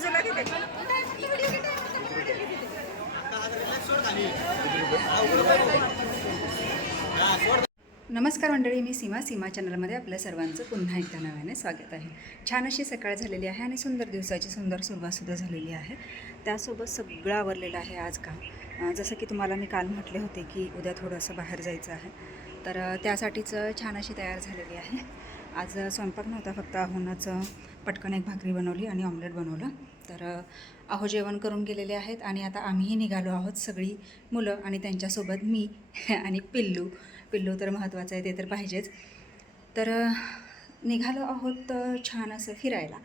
बाजूला घेते. नमस्कार मंडळी, मी सीमा चॅनलमध्ये आपल्या सर्वांचं पुन्हा एकदा नव्याने स्वागत आहे. छान अशी सकाळ झालेली आहे आणि सुंदर दिवसाची सुंदर सुरुवातसुद्धा झालेली आहे. त्यासोबत सगळं आवरलेलं आहे आज काम. जसं की तुम्हाला मी काल म्हटले होते की उद्या थोडंसं बाहेर जायचं आहे, तर त्यासाठीच छान अशी तयार झालेली आहे. आज स्वयंपाक नव्हता, फक्त आहोनच पटकन एक भाकरी बनवली आणि ऑमलेट बनवलं. तर आहो जेवण करून गेलेले आहेत आणि आता आम्हीही निघालो आहोत, सगळी मुलं आणि त्यांच्यासोबत मी आणि पिल्लू तर महत्त्वाचं आहे, ते तर पाहिजेच. तर निघालो आहोत छान असं फिरायला.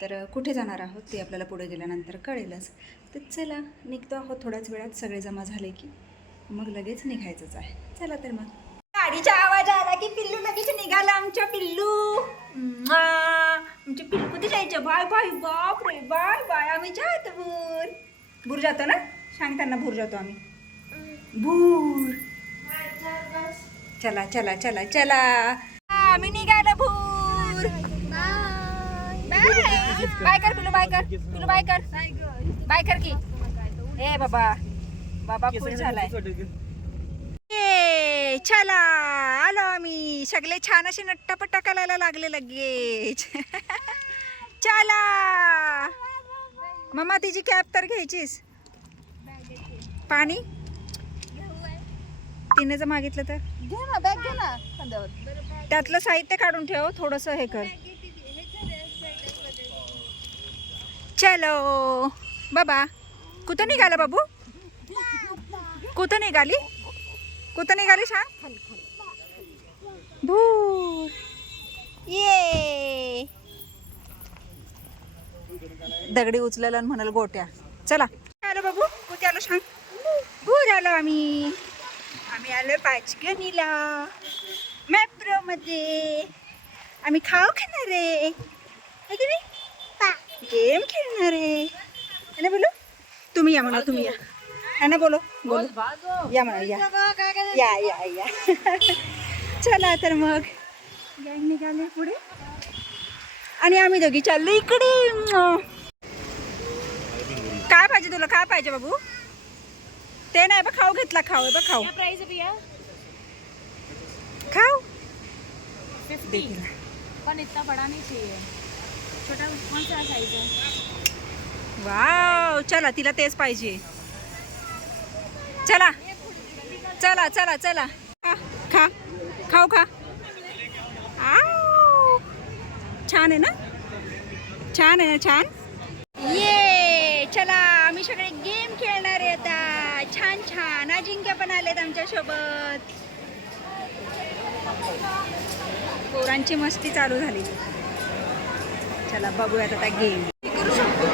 तर कुठे जाणार आहोत ते आपल्याला पुढे गेल्यानंतर कळेलच. तर चला निघतो आहोत, थोड्याच वेळात सगळे जमा झाले की मग लगेच निघायचंच आहे. चला तर मग. गाडीचा आवाज आला की पिल्लू लगेच निघाला. आमच्या पिल्लू, आमचे पिल्लू कुठे जायचं? बाय बाय, बाप रे, बाय बाय. आम्ही जातो भूर जातो ना, सांग त्यांना भूर जातो आम्ही, भूर. चला चला चला चला, आम्ही निघालो भूर. बाय कर पिल्लू, बाय कर पिल्लू, बाय कर, बाय कर की. ए बाबा, बाबा खुश झालाय. ये चला आलो आम्ही सगळे, छान असे नट्टापट्टा करायला लागले लगेच. चला मम्मा, तिची कॅप तर घ्यायचीस. पाणी तिने जर मागितलं तर घे ना, बॅग घे ना खांद्यावर. त्यातलं साहित्य काढून ठेव, थोडंसं हे कर. चलो बाबा. कुठं निघाला बाबू? कुठं निघाली? कुठं निघाली सांग? भूर. ये दगडी उचलेला म्हणाल गोट्या. चला आलो बाबू, कुठे आलो सांग? भूर आलो आम्ही. आम्ही आलो पाचगणीला, मॅप्रो मध्ये. आम्ही खाऊ खाणार आहे, गेम खेळणार आहे ना. बोलो तुम्ही या म्हणा, तुम्ही या ना, बोलो बोलो, या म्हणा, या या या या. चला तर मग गँग निघाले पुढे आणि आम्ही दोघी चाललो इकडे. काय पाहिजे तुला? काय पाहिजे बाबू? ते नाही बघ, खाऊ घेतला. खाऊ आहे बघ, खाऊ. खाऊ 50, पण इतना बड़ा नहीं चाहिए, छोटा कौन सा साइज है? वाव, चला तिला तेच पाहिजे. चला चला चला चला, खा खाऊ खा. आव, छान आहे ना, छान आहे ना, छान. ये चला, आम्ही सगळे गेम खेळणार आहे आता. छान छान अजिंक्य पण आलेत आमच्या सोबत. पोरांची मस्ती चालू झाली. चला बघूयात आता गेम. करू शकतो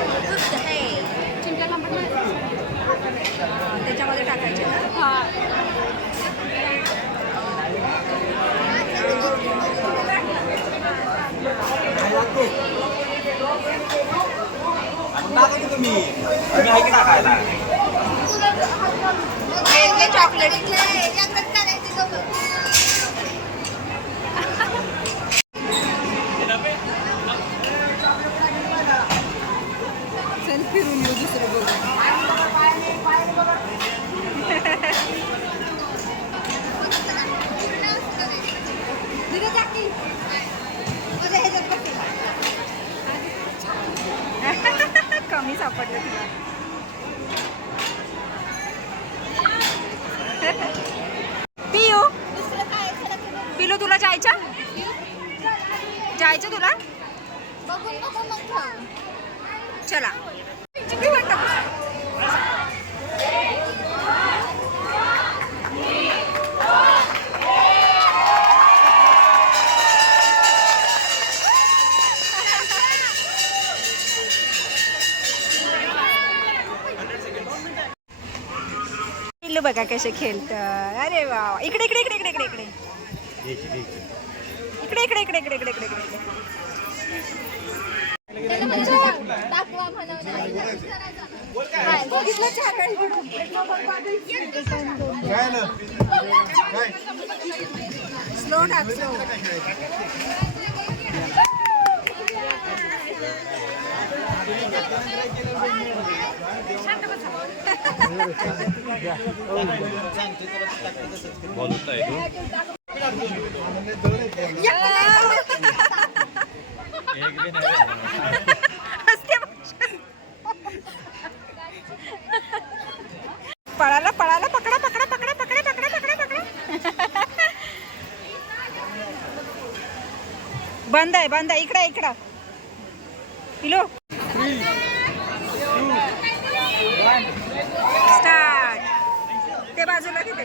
त्याच्यामध्ये टाकायचे ना. चॉकलेट फिरून येऊ दुसरं बघू. कमी सापडलं तुला. पिलू तुला जायचं तुला? चला पिल्लू बघा कसे खेळत. अरे वा, इकडे इकडे इकडे इकडे इकडे इकडे इकडे इकडे इकडे इकडे इकडे इकडे इकडे. स्लो टाक, स्लो. पळाला पळाला, पकडा पकडा पकडा पकडा पकडा पकडा पकडा. बंद आहे बंद आहे. इकडं इकडं पिलो. स्टार्ट. ते बाजूला तिथे.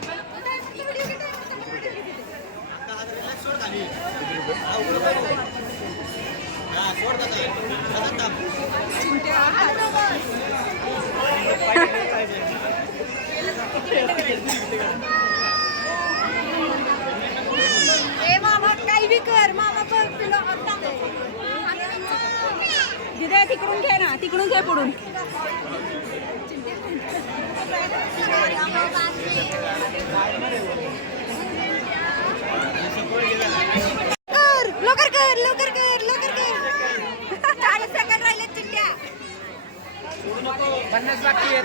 मामा काही बी कर. मामा पण दिदे तिकडून घे ना, तिकडून घे पुढून. लवकर कर लवकर कर लवकर कर. 40 सेकंद राहिले चिंट्या. 50 बाकी आहे.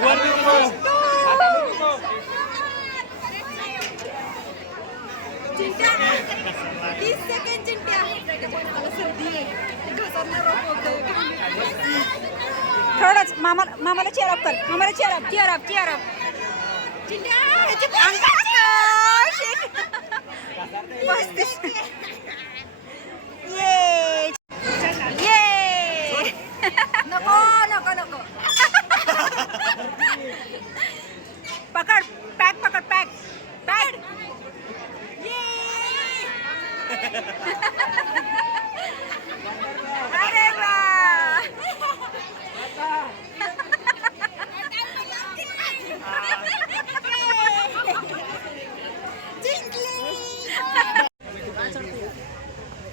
30 सेकंद चिंट्या. थोडंच मामाला चेअर अप कर. मामाला chair up chair up chair up. नको नको नको. पकड पॅक पकड पॅक पॅक. अरे वा.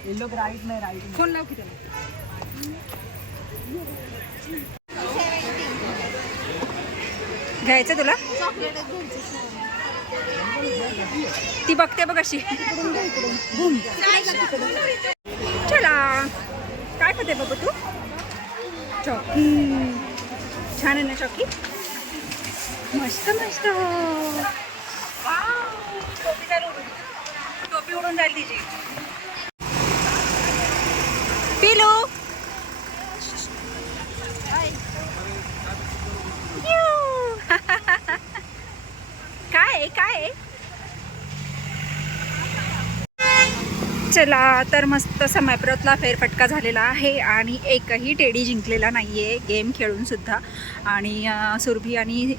ये लोग राइट में राइट में. फोन लाव की त्याला. घ्यायचं तुला. ती बघते बघ अशी. चला काय खाते बाबा तू. चॉकी छान आहे ना चॉकी. मस्त मस्त. टोपी उडून जाईल तिची. पिलू काय काय. चला तर मस्त समयप्रतला फेरफटका झालेला आहे आणि एकही टेडी जिंकलेला नाही आहे गेम खेळून सुद्धा. आणि सुरभी आणि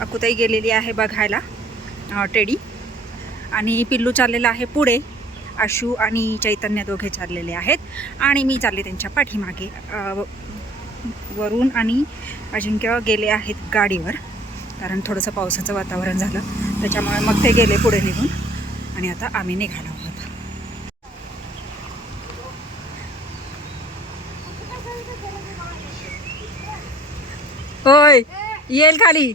अकुताई गेलेली आहे बघायला टेडी. आणि पिल्लू चाललेला आहे पुढे. आशू आणि चैतन्य दोघे चाललेले आहेत आणि मी चालले त्यांच्या पाठीमागे. वरून आणि अजिंक्य गेले आहेत गाडीवर, कारण थोडंसं पावसाचं वातावरण झालं त्याच्यामुळे मग ते गेले पुढे निघून. आणि आता आम्ही निघालो आहोत. होय येईल खाली.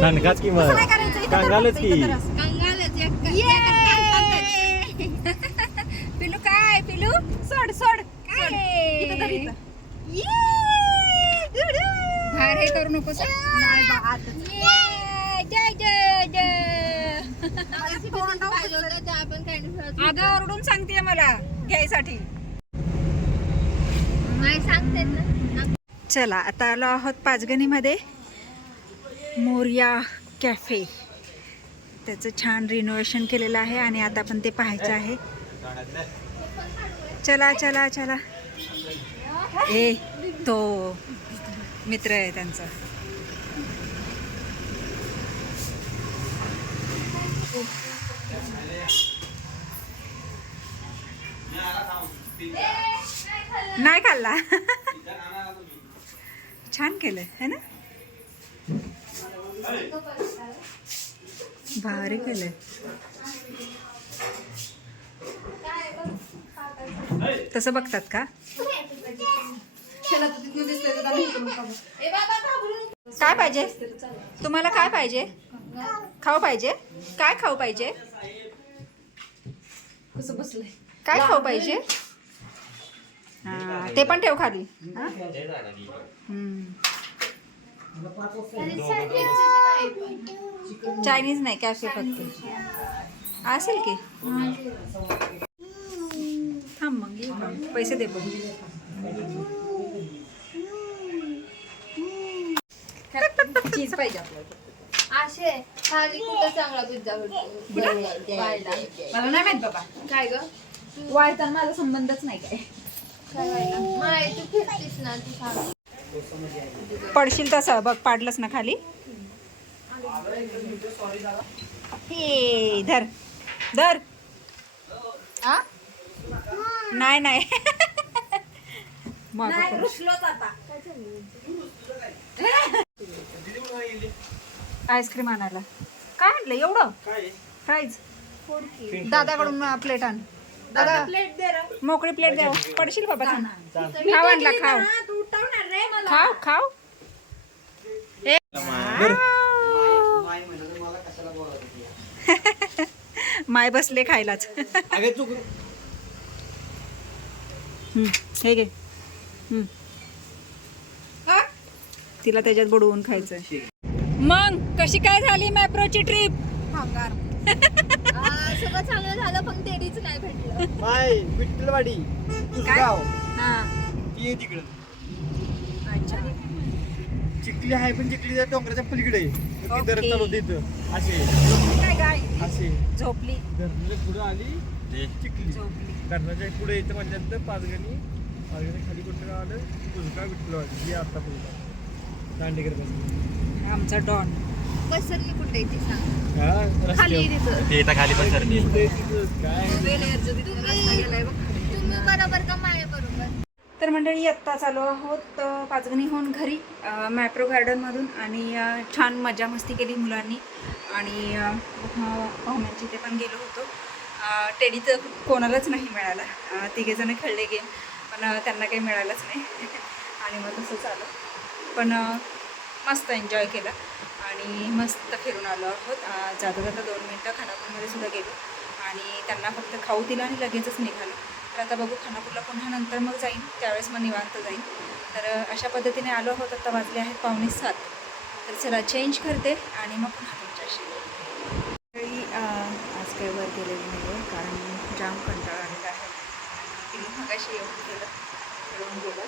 कांगाच की मग. कांगालच की. पिलू काय पिलू सोड सोड. बाहेर हे करू नको. अगं ओरडून सांगते मला घ्यायसाठी. चला आता आलो आहोत पाचगणीमध्ये. मोरिया कॅफे त्याचं छान रिनोव्हेशन केलेलं आहे आणि आता पण ते पाहायचं आहे. चला चला चला. ए तो मित्र आहे त्यांचा. नाही खाल्ला. छान केलं है ना. भारी केलंय. तसं बघतात का? काय पाहिजे तुम्हाला? काय पाहिजे? खाऊ पाहिजे? काय खाऊ पाहिजे? काय खाऊ पाहिजे? हा, ते पण ठेव खाली. हा? चायनीज नाही, कॅफे फक्त असेल की. थांब मग येऊ का? पैसे दे बघ. चीज पाहिजे आपल्याला. असे खाली कुठं चांगला पिझ्झा भेटतो मला नाही माहित बाबा. काय ग वाळताना माझा संबंधच नाही काय. काय व्हायला माय तू फिरतीस ना तू सांग पडशील तसं बघ, पाडलंस ना खाली. हे धर धर. आ नाही नाही मग आईस्क्रीम आणायला. काय आणलं एवढं? फ्राईज दादाकडून प्लेट आण. दादा मोकळी प्लेट द्या. पडशील बाबा. खाव आणला, खाव खाव खाव. माय बसले खायलाच. हे घे. तिला त्याच्यात बुडवून खायचंय. मग कशी काय झाली मॅप्रोची ट्रिप? सगळं चांगलं झालं पण तेडीच नाही भेटलं. माय विठ्ठलवाडी तुझगाव हा ती तिकडं अच्छा. चिखली आहे, पण चिखलीच्या डोंगराच्या पलीकडे ओके. दरड चालू तिथं असे काय गाय असे झोपली धरणाच्या पुढे आली चिखली. झोपली. धरणाच्या पुढे येतं म्हटल्यानंतर पाचगणी खाली कुठं गाव आलं तुझगाव विठ्ठलवाडी ही आता पुढे दांडेकर पासून. आमचा डॉन. पसरली कुठे ती सांग. हा खाली रस्त्यावर. तिथं खाली पसरली. काय तुम्ही बरोबर का माया बरोबर. तर मंडळी आत्ता चालू आहोत पाचगणीहून घरी मॅप्रो गार्डनमधून. आणि छान मजा मस्ती केली मुलांनी. आणि पाहुण्यांची ते पण गेलो होतो. टेडी तर कोणालाच नाही मिळाला. तिघेजण खेळले गेम, पण त्यांना काही मिळालंच नाही. आणि मग तसं चालू. पण मस्त एन्जॉय केला आणि मस्त फिरून आलो आहोत. जाता जाता 2 मिनटं खानापूरमध्ये सुद्धा गेलो आणि त्यांना फक्त खाऊ दिला आणि लगेचच निघालो. तर आता बघू खानापूरला पुन्हा नंतर मग जाईन, त्यावेळेस मग निवांत जाईन. तर अशा पद्धतीने आलो आहोत. आता वाजले आहेत 6:45. तर चला चेंज करते आणि मग पुन्हा तुमच्याशी. तरी आज काही वर गेलेली नाही आहे, कारण जाम कंटाळा आलेला आहे. तिने मगाशी येऊन गेलं येऊन गेलं.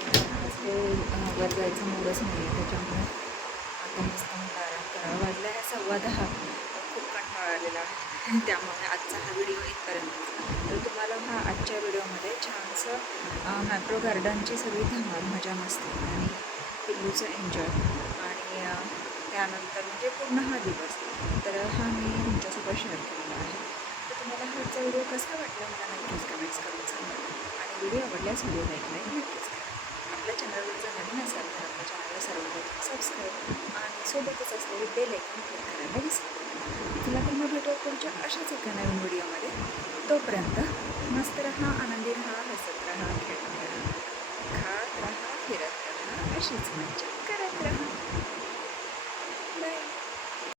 आज काही वर जायचं मूडच नाही आहे, त्याच्यामुळे आता मस्त मला आराम करावा. वाजला आहे 10:15. खूप कंटाळा आलेला आहे, त्यामुळे आजचा हा व्हिडिओ इथपर्यंत. तर तुम्हाला हा आजच्या व्हिडिओमध्ये छानसं मॅप्रो गार्डनची सगळी धमाल, मजा मस्ती आणि पिल्लूचं एन्जॉय आणि त्यानंतर म्हणजे पूर्ण हा दिवस, तर हा मी तुमच्यासोबत शेअर केलेला आहे. तर तुम्हाला हा आजचा व्हिडिओ कसा वाटला मला नक्कीच कमेंट्स करून सांगा. आणि व्हिडिओ आवडल्यास व्हिडिओ लाईक नक्कीच करा. आपल्या चॅनलवर जर नवीन असाल तर आपल्या चॅनलला सर्वप्रथम सबस्क्राईब आणि सोबतच असलेले बेल आयकॉन क्लिक करायला विसरू नका. तुला पण मग भेटू पुढच्या अशाच एका नवीन व्हिडिओमध्ये. तोपर्यंत मस्त रहा, आनंदी रहा, हसत रहा, खेळत रहा, खात रहा, फिरत रहा, अशीच मजा.